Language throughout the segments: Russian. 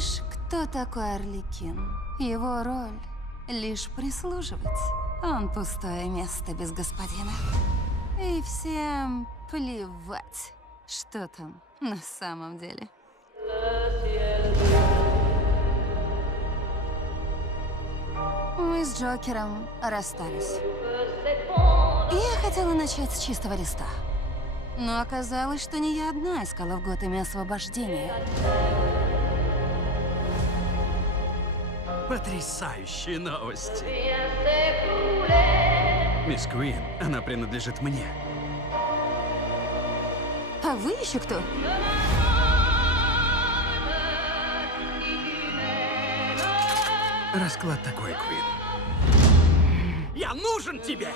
Знаешь, кто такой Арлекин? Его роль — лишь прислуживать. Он пустое место без господина. И всем плевать, что там на самом деле. Мы с Джокером расстались. Я хотела начать с чистого листа. Но оказалось, что не я одна искала в Готэме освобождения. Потрясающие новости. Мисс Куин, она принадлежит мне. А вы еще кто? Расклад такой, Куин. Я нужен тебе!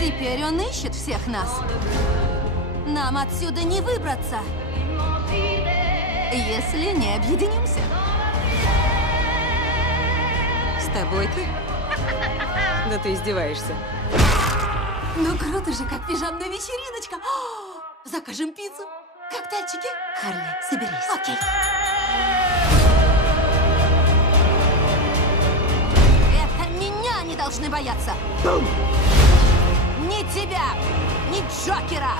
Теперь он ищет всех нас. Нам отсюда не выбраться, если не объединимся. С тобой-то? Да ты издеваешься. Ну круто же, как пижамная вечериночка. О, закажем пиццу, коктейльчики. Харли, соберись. Окей. Это меня не должны бояться. Ни тебя, ни Джокера.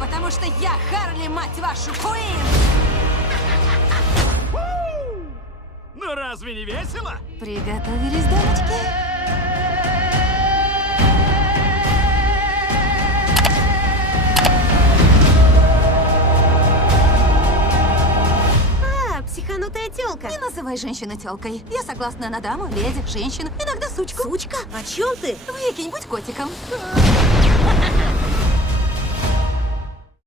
Потому что я Харли, мать вашу, Куин. Ну разве не весело? Приготовились, дамочки? Психанутая тёлка. Не называй женщину тёлкой. Я согласна на даму, леди, женщину, иногда сучку. Сучка? О чем ты? Выкинь, будь котиком.